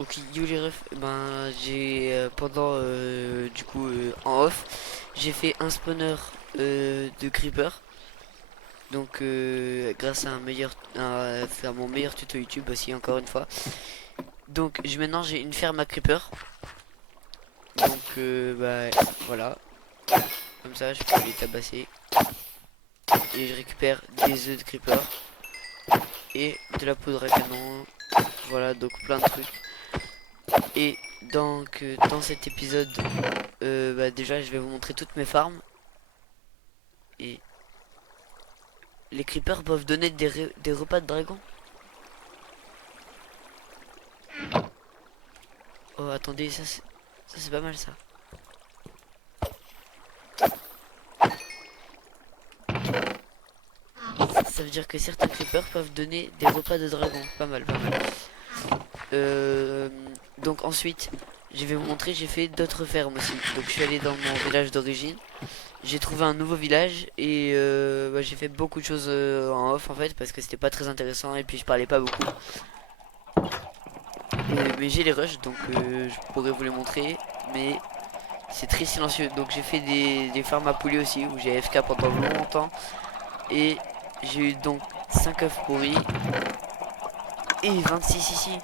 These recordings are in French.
Ok, yo les refs, ben j'ai pendant du coup en off, j'ai fait un spawner de creeper. Donc grâce à un meilleur à mon meilleur tuto YouTube aussi encore une fois. Donc maintenant j'ai une ferme à creeper. Donc bah voilà, comme ça je peux les tabasser et je récupère des œufs de creeper et de la poudre à canon. Voilà, donc plein de trucs. Et donc dans cet épisode, bah, déjà je vais vous montrer toutes mes farms. Et les creepers peuvent donner des repas de dragon. Oh attendez, ça c'est pas mal ça. Ça veut dire que certains creepers peuvent donner des repas de dragon. Pas mal, pas mal. Euh, donc ensuite, je vais vous montrer, j'ai fait d'autres fermes aussi. Donc je suis allé dans mon village d'origine. J'ai trouvé un nouveau village et bah, j'ai fait beaucoup de choses en off en fait parce que c'était pas très intéressant et puis je parlais pas beaucoup. Mais j'ai les rushs donc je pourrais vous les montrer. Mais c'est très silencieux. Donc j'ai fait des fermes à poulet aussi où j'ai AFK pendant longtemps. Et j'ai eu donc 5 œufs pourris et 26 ici.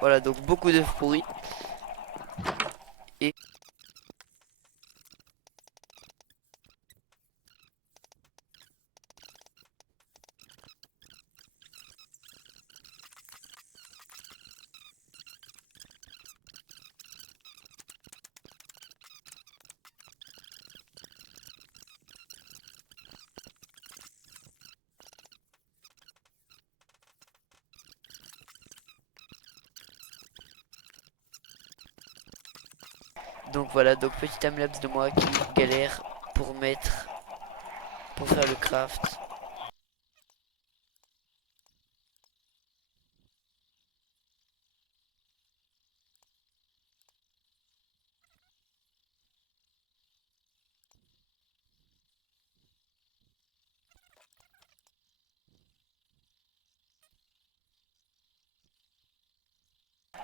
Voilà, donc beaucoup d'œufs pourris. Et donc voilà, donc petit timelapse de moi qui galère pour mettre, pour faire le craft.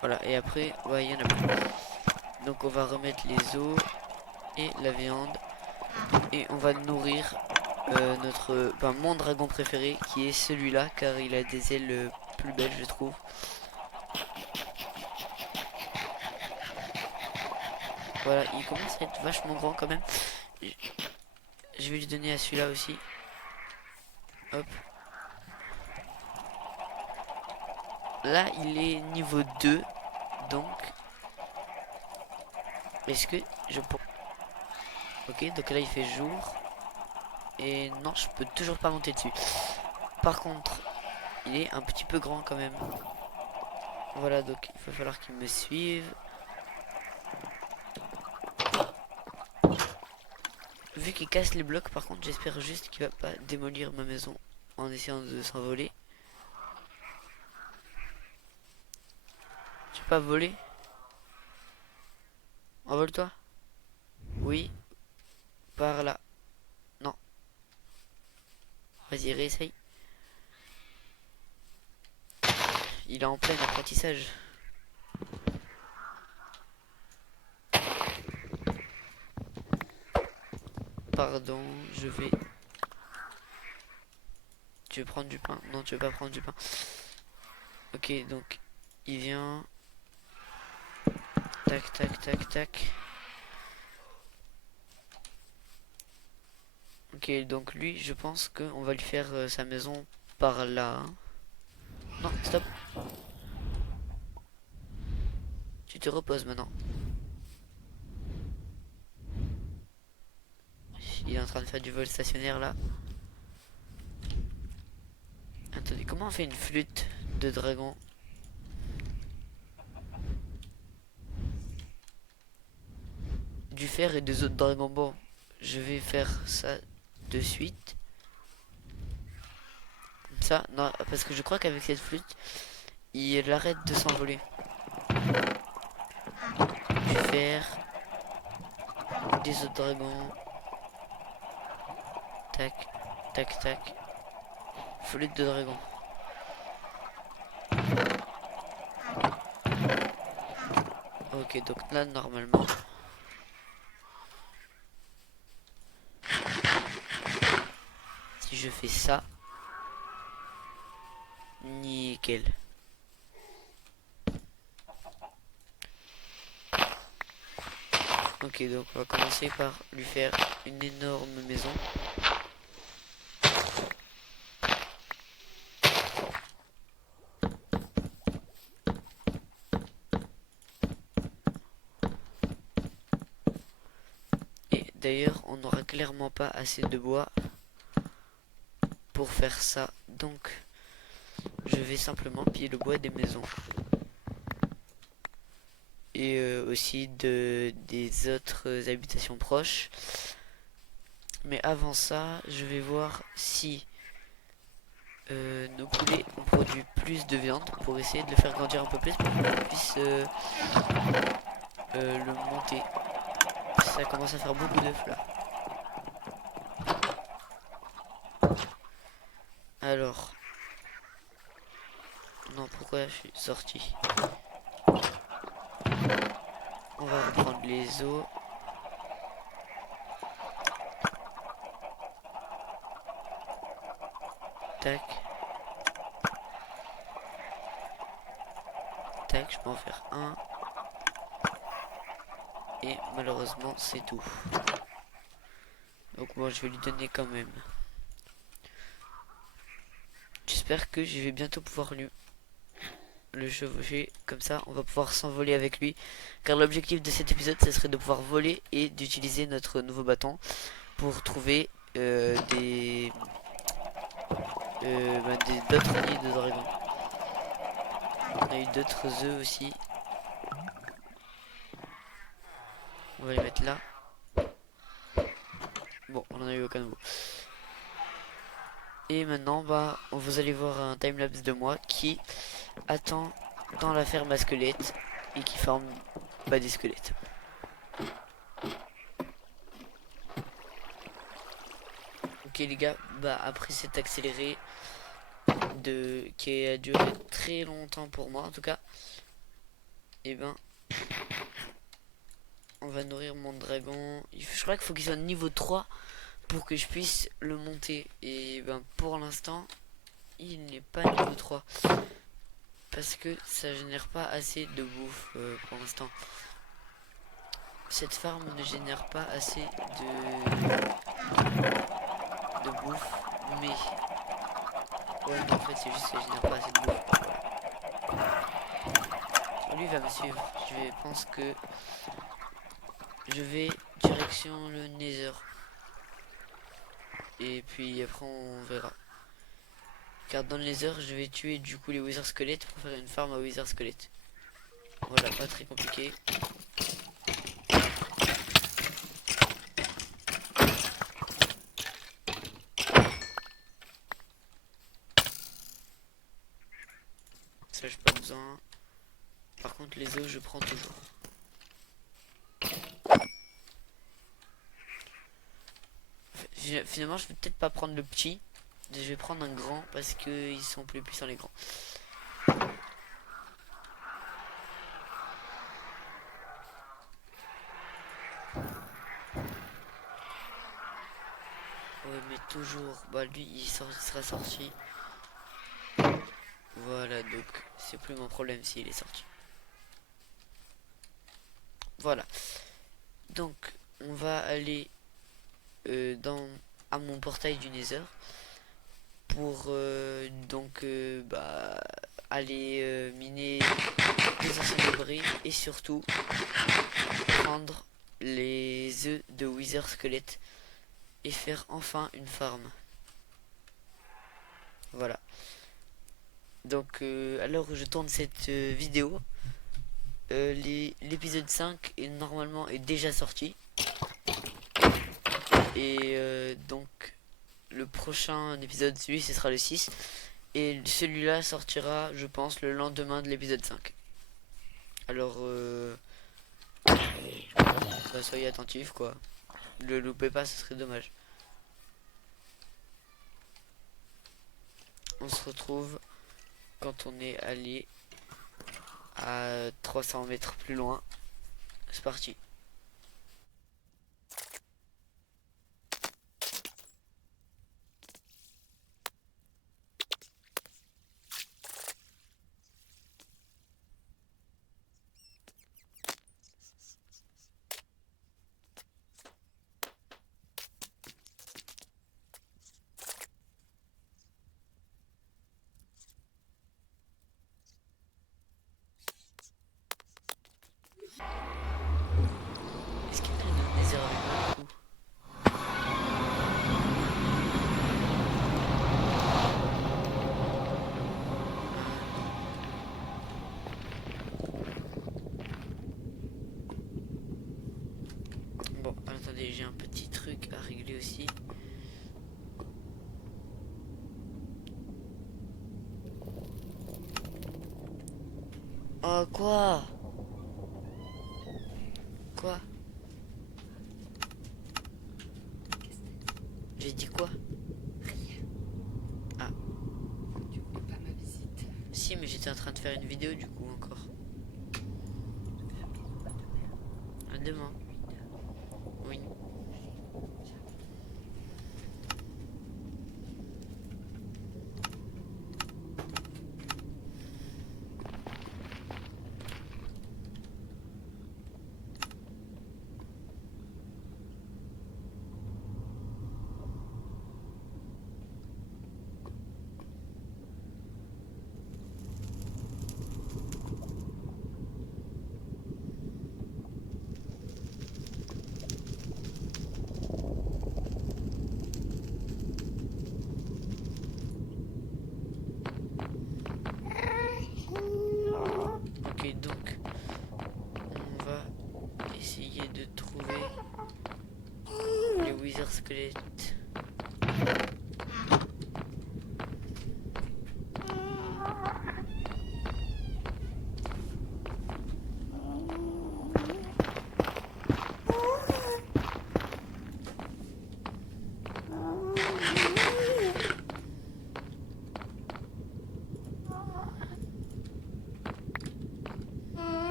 Voilà, et après, ouais, il y en a plus. Donc on va remettre les os et la viande. Et on va nourrir mon dragon préféré qui est celui-là car il a des ailes plus belles je trouve. Voilà, il commence à être vachement grand quand même. Je vais lui donner à celui-là aussi. Hop. Là, il est niveau 2. Donc, est-ce que je peux... Ok, donc là, il fait jour. Et non, je peux toujours pas monter dessus. Par contre, il est un petit peu grand quand même. Voilà, donc il va falloir qu'il me suive. Vu qu'il casse les blocs, par contre, j'espère juste qu'il va pas démolir ma maison en essayant de s'envoler. Tu peux pas voler? Envole-toi. Oui, par là. Non. Vas-y, réessaye. Il est en plein apprentissage. Pardon, je vais... Tu veux prendre du pain? Non, tu veux pas prendre du pain. Ok, donc, il vient... Tac, tac, tac, tac. Ok, donc lui, je pense qu'on va lui faire sa maison par là, hein. Non, stop. Tu te reposes maintenant. Il est en train de faire du vol stationnaire là. Attendez, comment on fait une flûte de dragon? Du fer et des autres dragons. Bon, je vais faire ça de suite. Comme ça, non, parce que je crois qu'avec cette flûte, il arrête de s'envoler. Du fer, des autres dragons. Tac, tac, tac. Flûte de dragon. Ok, donc là normalement, si je fais ça, nickel. Ok, donc on va commencer par lui faire une énorme maison. Et d'ailleurs, on n'aura clairement pas assez de bois pour faire ça. Donc, je vais simplement piller le bois des maisons. Et aussi des autres habitations proches. Mais avant ça, je vais voir si nos poulets ont produit plus de viande pour essayer de le faire grandir un peu plus pour qu'on puisse le monter. Ça commence à faire beaucoup d'œufs là. Alors, non, pourquoi je suis sorti? On va reprendre les os. Tac, tac, je peux en faire un. Et malheureusement, c'est tout. Donc moi, je vais lui donner quand même. J'espère que je vais bientôt pouvoir le chevaucher. Comme ça, on va pouvoir s'envoler avec lui. Car l'objectif de cet épisode, ce serait de pouvoir voler et d'utiliser notre nouveau bâton pour trouver d'autres nids de dragons. On a eu d'autres œufs aussi. On va les mettre là. Bon, on en a eu aucun nouveau. Et maintenant, bah, vous allez voir un timelapse de moi qui attend dans la ferme à squelettes et qui forme des squelettes. Ok les gars, bah après cet accéléré qui a duré très longtemps pour moi en tout cas, et ben on va nourrir mon dragon. Je crois qu'il faut qu'il soit niveau 3 pour que je puisse le monter. Et ben pour l'instant, il n'est pas niveau 3 parce que ça génère pas assez de bouffe pour l'instant. Cette farm ne génère pas assez de bouffe, mais ouais, non, en fait c'est juste que ça génère pas assez de bouffe. Voilà. Lui va me suivre. Je pense que je vais direction le Nether. Et puis après on verra. Car dans le Nether, je vais tuer du coup les Wither squelettes pour faire une farm à Wither squelettes. Voilà, pas très compliqué. Ça j'ai pas besoin. Par contre les os je prends toujours. Finalement je vais peut-être pas prendre le petit. Je vais prendre un grand parce que ils sont plus puissants les grands. Ouais mais toujours. Bah lui il sera sorti. Voilà donc c'est plus mon problème s'il est sorti. Voilà. Donc on va aller à mon portail du Nether pour aller miner des anciens débris et surtout prendre les œufs de Wither Squelette et faire enfin une farm. Voilà. Donc à l'heure où je tourne cette vidéo, l'épisode 5 est normalement déjà sorti. Et donc le prochain épisode, celui ce sera le 6. Et celui-là sortira, je pense, le lendemain de l'épisode 5. Alors, bah, soyez attentifs, quoi. Le loupez pas, ce serait dommage. On se retrouve quand on est allé à 300 mètres plus loin. c'est parti. Est-ce qu'il y a une désert avec moi du coup? Bon, attendez, j'ai un petit truc à régler aussi. Oh, quoi? Quoi? J'ai dit quoi? Ah. Tu voulais pas ma visite. Si, mais j'étais en train de faire une vidéo du coup encore. À demain. Oui. Ok, donc on va essayer de trouver les Wither squelettes.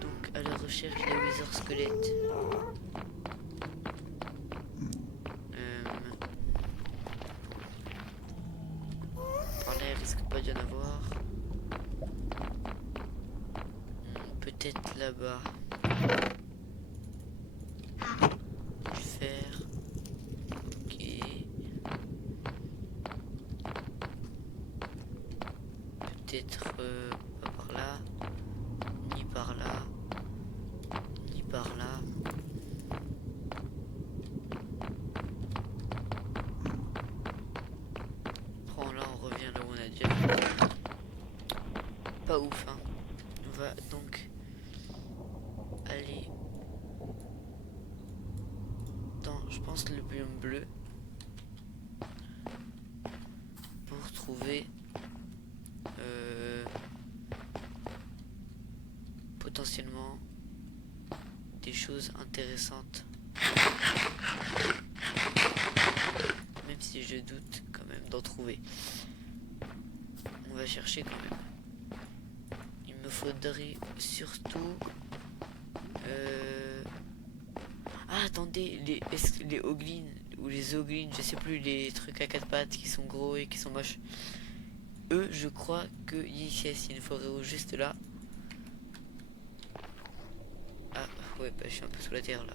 Donc à la recherche des Wither squelettes. Par là, il risque pas d'y en avoir. Peut-être là-bas. Du fer. Ok. Peut-être pas par là. Ni par là. Ni par là. Prends là, on revient là où on a déjà fait. Pas ouf, hein. On va donc aller dans, je pense, le biome bleu pour trouver potentiellement des choses intéressantes. Même si je doute quand même d'en trouver. On va chercher quand même. Il me faudrait surtout... Ah, attendez, les hoglins ou les oglins, je sais plus, les trucs à quatre pattes qui sont gros et qui sont moches. Eux, je crois que ici, il y a une forêt juste là. Ah, ouais, bah, je suis un peu sous la terre là.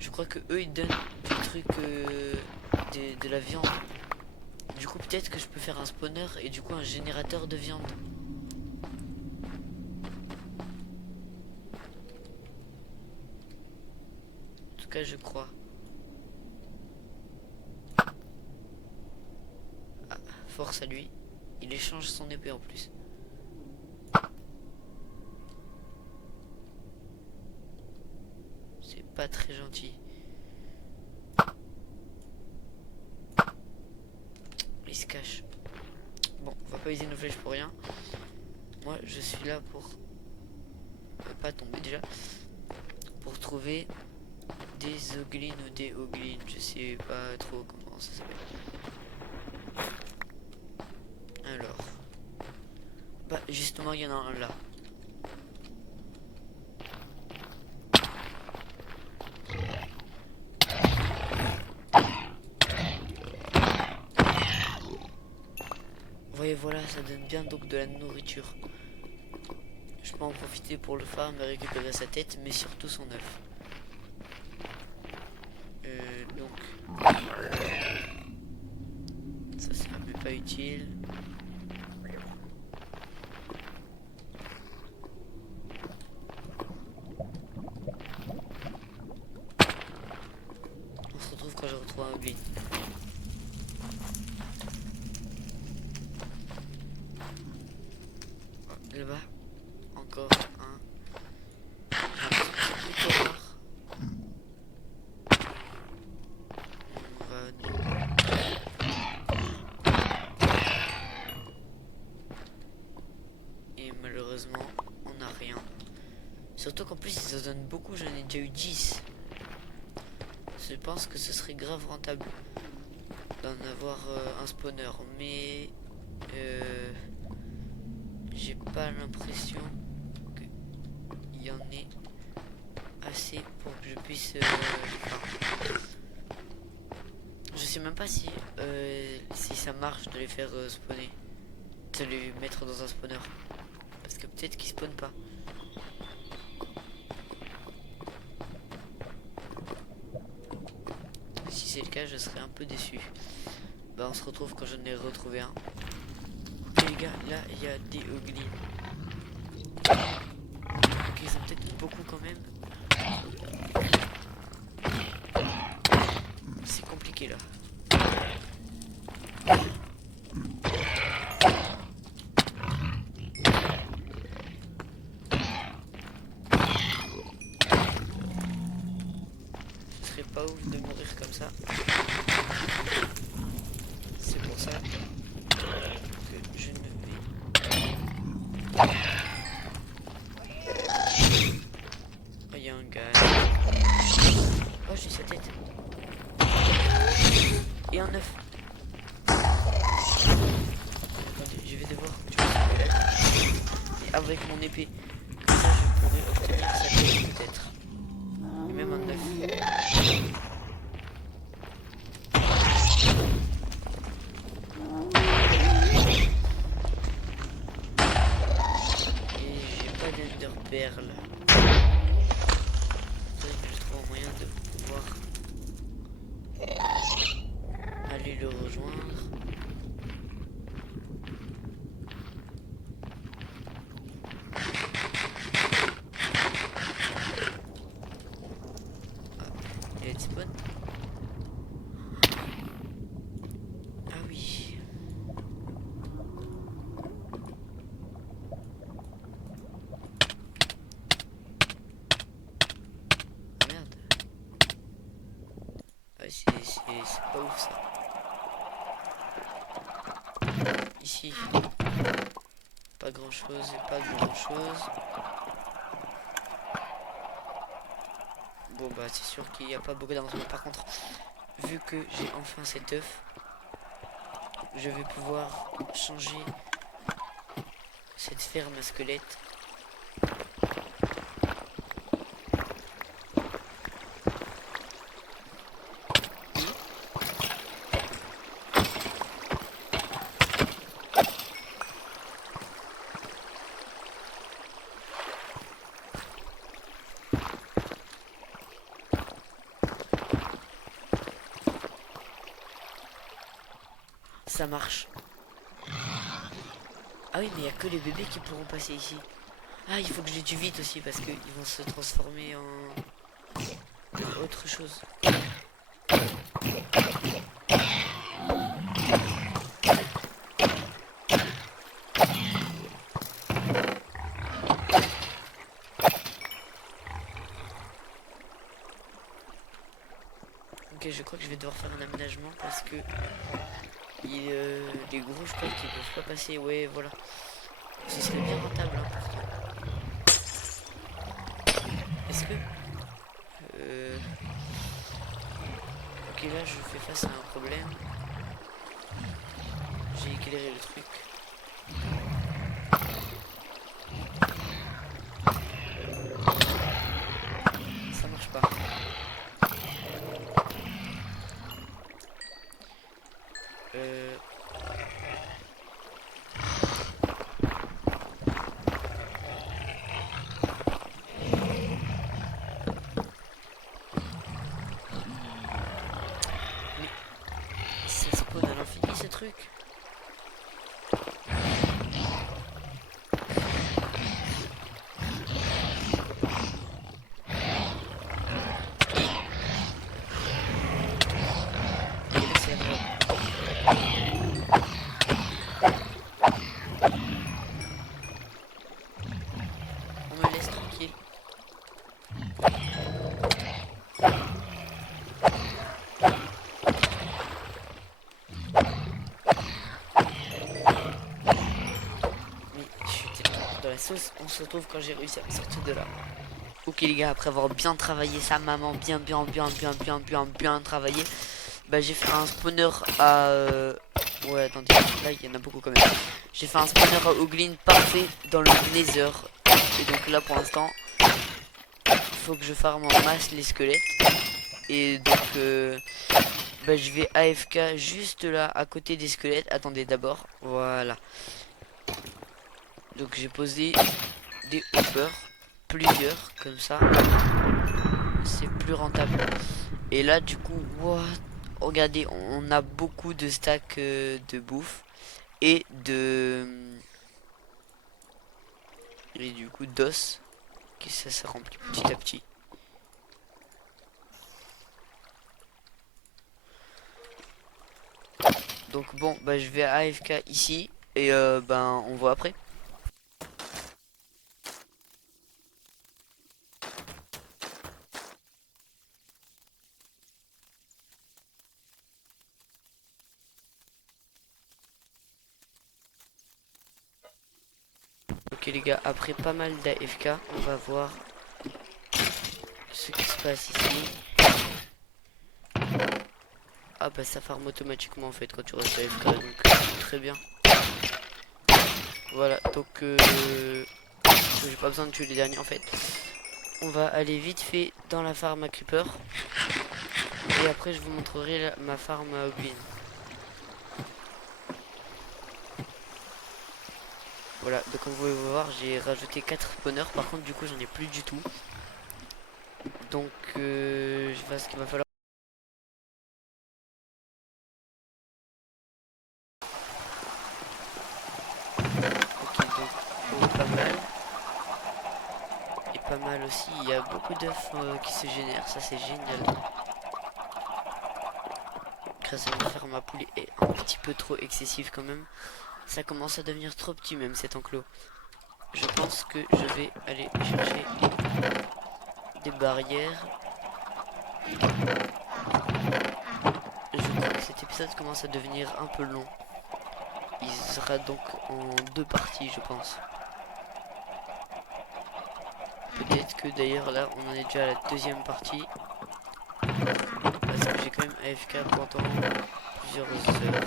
Je crois que eux, ils donnent des trucs, de la viande. Du coup, peut-être que je peux faire un spawner et du coup un générateur de viande. En tout cas, je crois. Ah, force à lui. Il échange son épée en plus. C'est pas très gentil. Il se cache. Bon, on va pas user nos flèches pour rien. moi je suis là pour pas tomber déjà, pour trouver des oglines ou des oglines, je sais pas trop comment ça s'appelle. Alors, bah justement il y en a un là. Vous voyez, voilà, ça donne bien donc de la nourriture. Je peux en profiter pour le farm et récupérer sa tête, mais surtout son œuf. Donc, ça c'est même pas utile. On se retrouve quand je retrouve un glin. Là-bas, encore un. Plutôt rare. On va... Et malheureusement, on n'a rien. Surtout qu'en plus, ils en donnent beaucoup, j'en ai déjà eu 10. Je pense que ce serait grave rentable d'en avoir un spawner, mais j'ai pas l'impression qu'il y en ait assez pour que je puisse... je sais même pas si ça marche de les faire spawner, de les mettre dans un spawner, parce que peut-être qu'ils spawnent pas. Si c'est le cas, je serais un peu déçu. Bah on se retrouve quand j'en ai retrouvé un. Ok les gars, là il y a des ugly. Ok, ils sont peut-être beaucoup quand même. C'est compliqué là. Ce serait pas ouf de mourir comme ça. C'est pour ça que je ne vais... Oh, il y a un gars. Oh, j'ai sa tête. Et un œuf. Attendez, je vais devoir... Et avec mon épée. Ça, je pourrais obtenir sa tête peut-être. Et même un œuf. Perle. Faudrait que je trouve un moyen de pouvoir aller le rejoindre. Ah, il y a des spawns. Ah oui. C'est pas ouf ça. Ici, pas grand chose et pas grand chose. Bon bah c'est sûr qu'il n'y a pas beaucoup d'avancement. Par contre, vu que j'ai enfin cet œuf, je vais pouvoir changer cette ferme à squelette. Ça marche. Ah oui, mais il n'y a que les bébés qui pourront passer ici. Ah, il faut que je les tue vite aussi parce qu'ils vont se transformer en autre chose. Ok, je crois que je vais devoir faire un aménagement parce que les gros, je crois qu'ils peuvent pas passer. Ouais, voilà. Ce serait bien rentable, hein, pourtant. Est-ce que... euh, Ok, là, je fais face à un problème. J'ai éclairé le truc. Ça marche pas. Euh... Mais ça spawn à l'infini, ce truc. Et là, c'est vrai. On me laisse tranquille. Mais je suis tellement dans la sauce. On se retrouve quand j'ai réussi à me sortir de là. Ok les gars, après avoir bien travaillé sa maman, bien travaillé, bah j'ai fait un spawner à... Ouais, attendez, là il y en a beaucoup quand même. J'ai fait un spawner à Oglin parfait dans le Nether. Et donc là pour l'instant, il faut que je farme en masse les squelettes. Et donc, bah, je vais AFK juste là, à côté des squelettes. Attendez d'abord, voilà. Donc j'ai posé des hoppers, plusieurs, comme ça. C'est plus rentable. Et là du coup, what? Regardez, on a beaucoup de stacks de bouffe et de... Et du coup d'os, qui ça se remplit petit à petit. Donc bon, bah je vais à AFK ici et ben on voit après. Ok les gars, après pas mal d'AFK, on va voir ce qui se passe ici. Ah bah ça farme automatiquement en fait quand tu restes AFK, donc très bien. Voilà, donc j'ai pas besoin de tuer les derniers en fait. On va aller vite fait dans la farm à creeper. Et après je vous montrerai ma farm à Oglin. Voilà, donc comme vous pouvez voir, j'ai rajouté 4 spawners. Par contre du coup j'en ai plus du tout. Donc je vois ce qu'il va falloir. Ok, donc pas mal. Et pas mal aussi, il y a beaucoup d'œufs qui se génèrent, ça c'est génial. Grâce à ma ferme à poulet est un petit peu trop excessive quand même. Ça commence à devenir trop petit même cet enclos. Je pense que je vais aller chercher des barrières. Je crois que cet épisode commence à devenir un peu long. Il sera donc en 2 parties je pense. Peut-être que d'ailleurs là on en est déjà à la 2e partie. Parce que j'ai quand même AFK pendant plusieurs heures.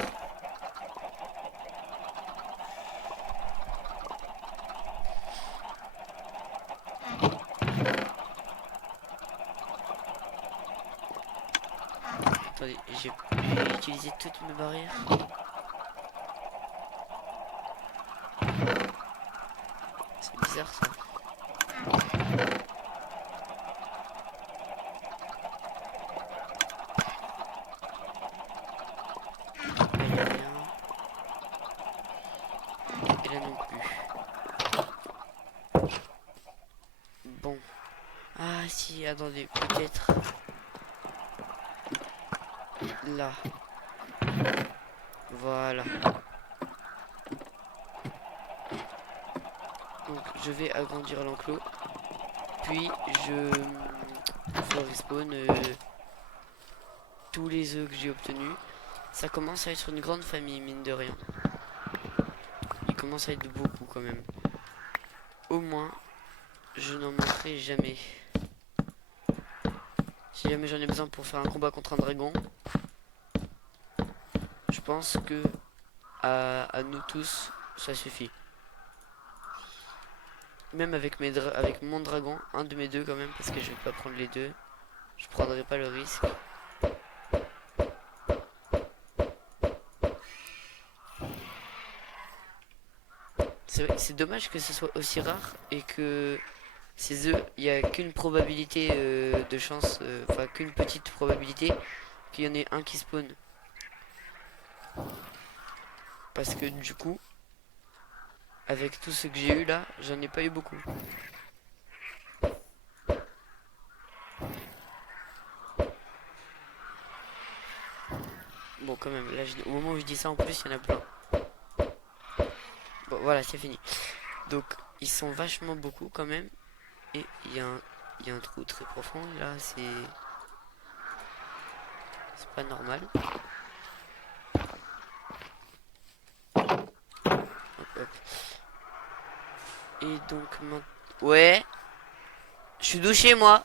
Attendez, j'ai utilisé toutes mes barrières. C'est bizarre ça. Là il n'y a rien. Et là non plus. Bon. Ah si, attendez, peut-être là. Voilà. Donc je vais agrandir l'enclos. Puis je faut respawn tous les œufs que j'ai obtenus. Ça commence à être une grande famille mine de rien. commence à être beaucoup quand même. Au moins, je n'en manquerai jamais. Si jamais j'en ai besoin pour faire un combat contre un dragon, je pense que à nous tous, ça suffit. Même avec avec mon dragon, un de mes deux quand même, parce que je vais pas prendre les deux. Je prendrai pas le risque. C'est dommage que ce soit aussi rare et que ces œufs, il n'y a qu'une probabilité de chance, enfin qu'une petite probabilité qu'il y en ait un qui spawn. Parce que du coup, avec tout ce que j'ai eu là, j'en ai pas eu beaucoup. Bon quand même, là au moment où je dis ça en plus, il y en a plein. Bon voilà, c'est fini. Donc ils sont vachement beaucoup quand même. Et il y a un trou très profond là, c'est pas normal. Hop, hop. Et donc maintenant... Ouais. Je suis douché moi.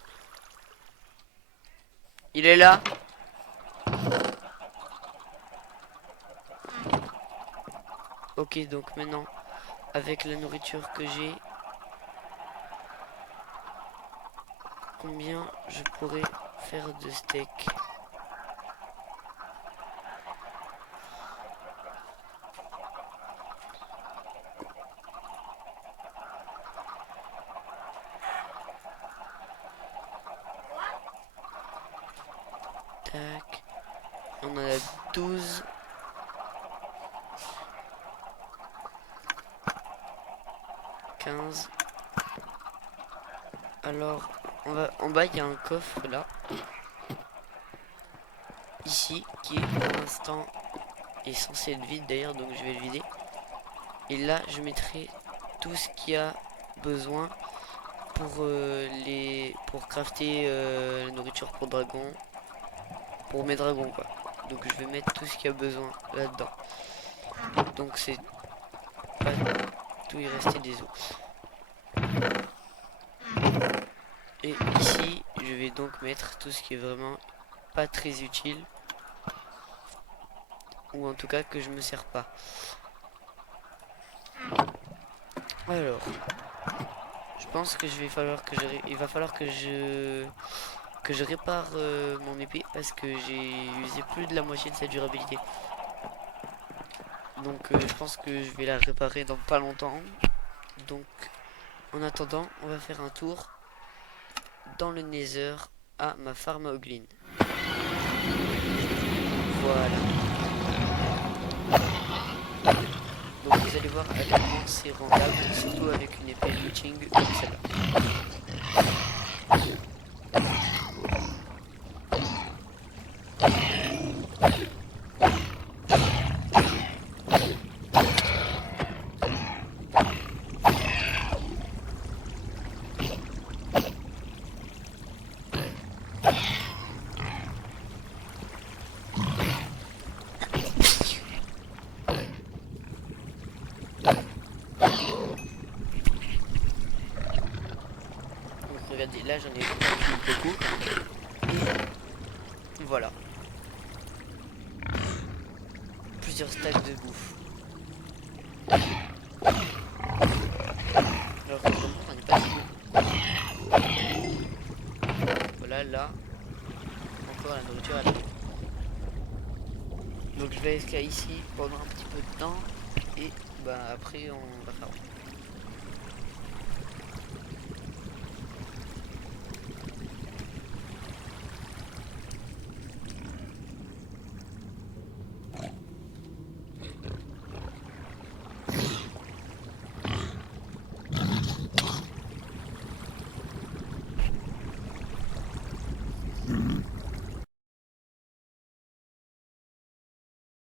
Il est là. Ok, donc maintenant, avec la nourriture que j'ai, combien je pourrais faire de steak? Tac. On en a 12. Alors, en bas, il y a un coffre là. Ici, qui pour l'instant est censé être vide d'ailleurs, donc je vais le vider. Et là, je mettrai tout ce qu'il y a besoin pour pour crafter la nourriture pour dragons. Pour mes dragons quoi. Donc je vais mettre tout ce qu'il y a besoin là-dedans. Donc c'est pas tout, il restait des os. Et ici, je vais donc mettre tout ce qui est vraiment pas très utile. Ou en tout cas que je me sers pas. Alors, je pense que il va falloir que je répare mon épée parce que j'ai usé plus de la moitié de sa durabilité. Donc je pense que je vais la réparer dans pas longtemps. Donc en attendant, on va faire un tour dans le Nether à ma farm à Hoglin. Voilà. Donc vous allez voir à quel point c'est rentable, surtout avec une épée looting comme celle-là. Regardez, là j'en ai beaucoup. Et voilà. Plusieurs stacks de bouffe. Alors que j'en ai pas beaucoup. Voilà, là. Encore la nourriture à la... Donc je vais rester ici pendant un petit peu de temps. Et bah après on va faire.